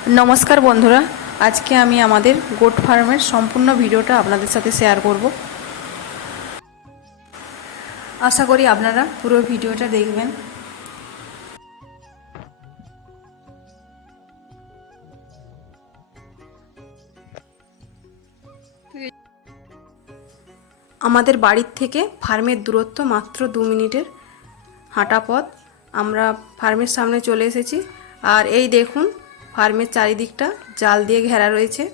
नमस्कार बंधुरा आज के आमी आमादेर गोट फार्मेर सम्पूर्ण भिडियोटा आपनादेर साथे शेयर करब। आशा करी आपनारा पुरो भिडियोटा देखबेन। आमादेर बाड़ीर थेके फार्मेर दूरत्व मात्र 2 मिनिटेर हाँटा पथ। आमरा फार्मेर सामने चले एसेछि और एई देखुन फार्मेर चारिदिकटा जाल दिए घेरा रयेछे।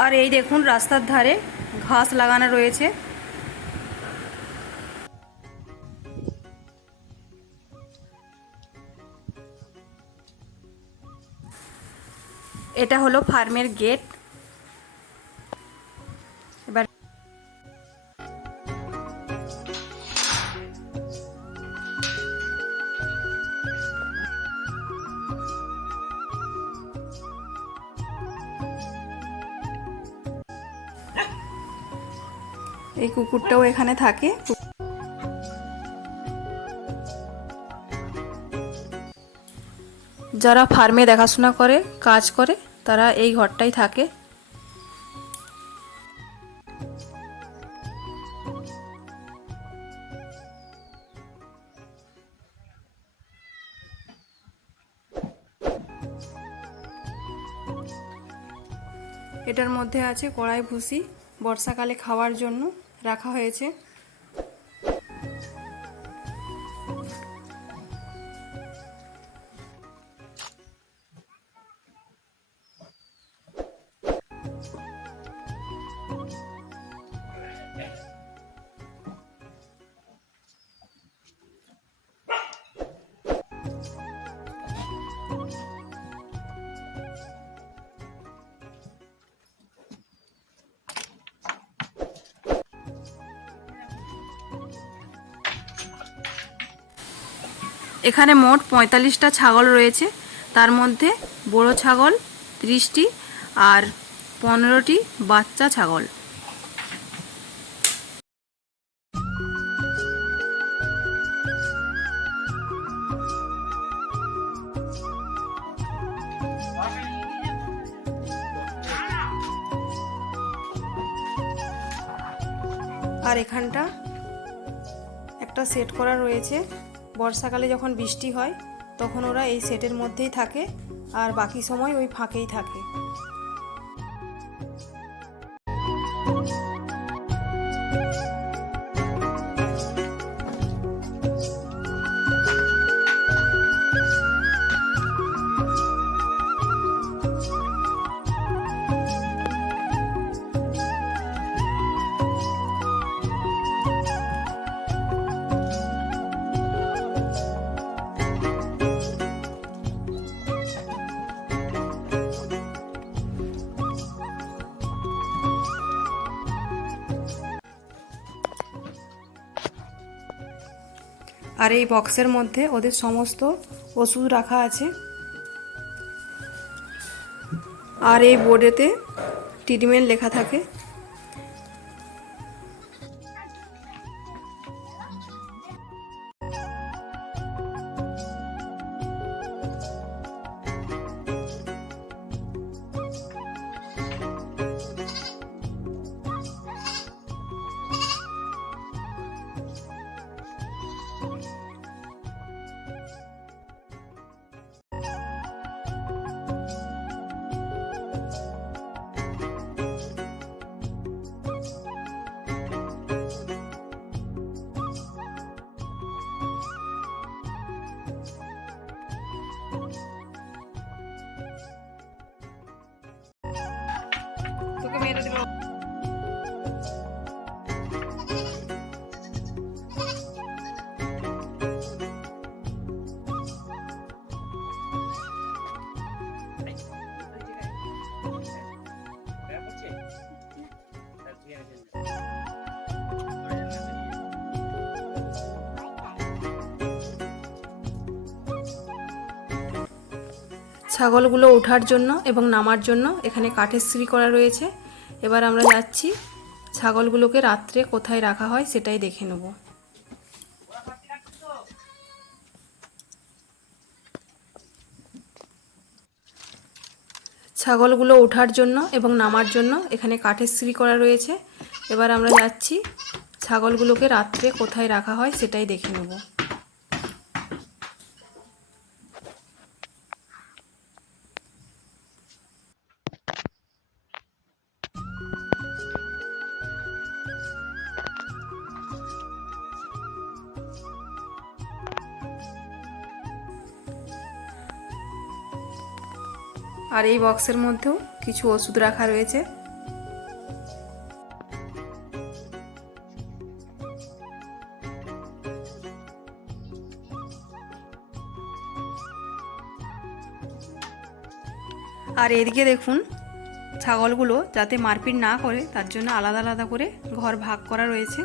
और এই দেখুন রাস্তার ধারে ঘাস লাগানো রয়েছে। এটা হলো ফার্মের গেট। এবার এই কুকুরটাও এখানে থাকে। যারা ফার্মে দেখাশোনা করে কাজ করে তারা এই ঘরটাই থাকে। এটার মধ্যে আছে কড়াই ভুসি, বর্ষাকালে খাওয়ার জন্য রাখা হয়েছে। এখানে মোট ৪৫টা ছাগল রয়েছে, তার মধ্যে বড় ছাগল ৩০টি আর ১৫টি বাচ্চা ছাগল। আর এখানটা একটা সেট করা রয়েছে। বর্ষাকালে যখন বৃষ্টি হয় তখন ওরা এই সেটের মধ্যেই থাকে আর বাকি সময় ওই ফাঁকেই থাকে। আর এই বক্সের মধ্যে ওদের সমস্ত ওষুধ রাখা আছে। আর এই বোর্ডেতে ট্রিটমেন্ট লেখা থাকে। তোকে মেরে দেব। ছাগলগুলো ওঠার জন্য এবং নামার জন্য এখানে কাঠের সিঁড়ি করা রয়েছে। এবার আমরা যাচ্ছি ছাগলগুলোকে রাত্রে কোথায় রাখা হয় সেটাই দেখে নেব। ছাগলগুলো ওঠার জন্য এবং নামার জন্য এখানে কাঠের সিঁড়ি করা রয়েছে। এবার আমরা যাচ্ছি ছাগলগুলোকে রাত্রে কোথায় রাখা হয় সেটাই দেখে নেব। আর এই বক্সের মধ্যেও কিছু ওষুধ রাখা রয়েছে। আর এদিকে দেখুন ছাগলগুলো যাতে মারপিট না করে তার জন্য আলাদা আলাদা করে ঘর ভাগ করা রয়েছে।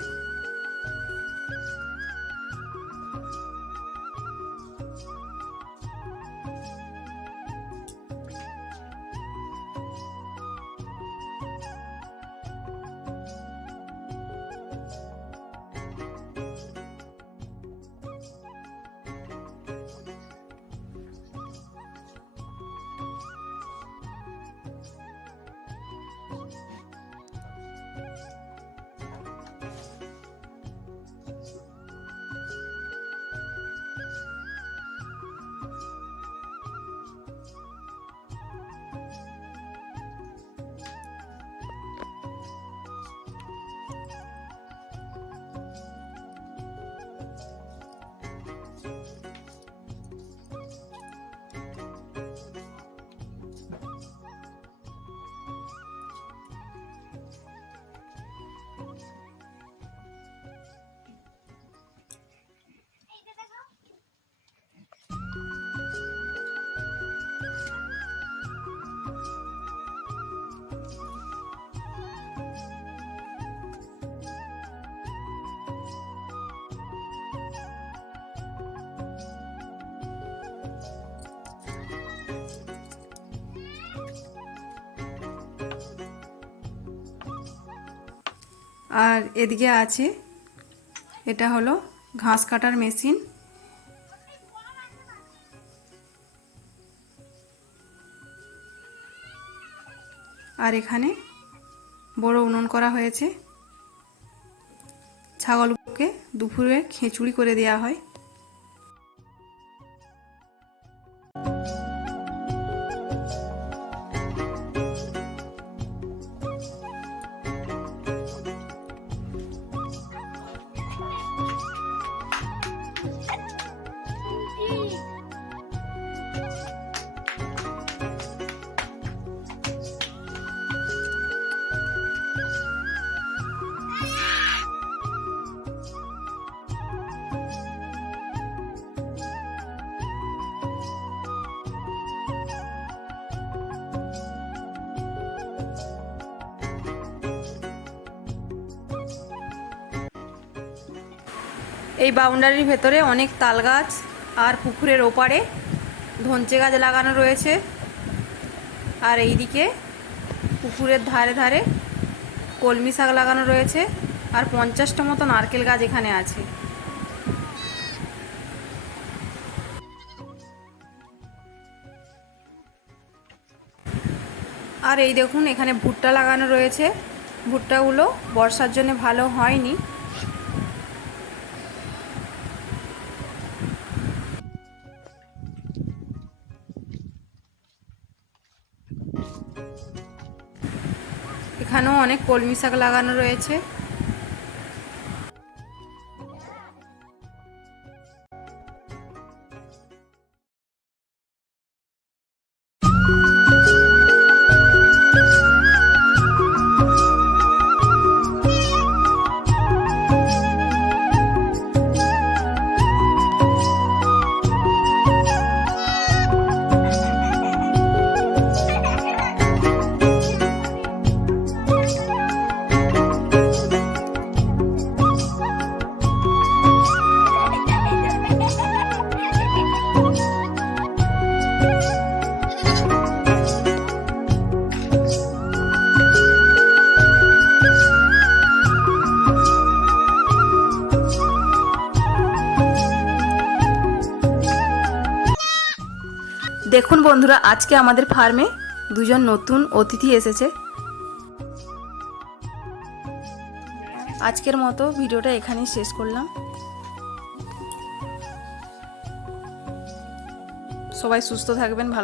আর এদিকে আছে এটা হলো ঘাস কাটার মেশিন। আর এখানে বড় উনুন করা হয়েছে। ছাগলকে দুপুরে খিচুড়ি করে দেওয়া হয়। এই বাউন্ডারির ভেতরে অনেক তাল গাছ আর পুকুরের ওপারে ধনচে গাছ লাগানো রয়েছে। আর এইদিকে পুকুরের ধারে ধারে কলমি শাক লাগানো রয়েছে। আর 50টা মতো নারকেল গাছ এখানে আছে। আর এই দেখুন এখানে ভুট্টা লাগানো রয়েছে। ভুট্টাগুলো বর্ষার জন্য ভালো হয়নি। এখানেও অনেক কলমি শাক লাগানো রয়েছে। দেখুন বন্ধুরা, আজকে আমাদের ফার্মে দুজন নতুন অতিথি এসেছে। আজকের মতো ভিডিওটা এখানেই শেষ করলাম। সবাই সুস্থ থাকবেন, ভালো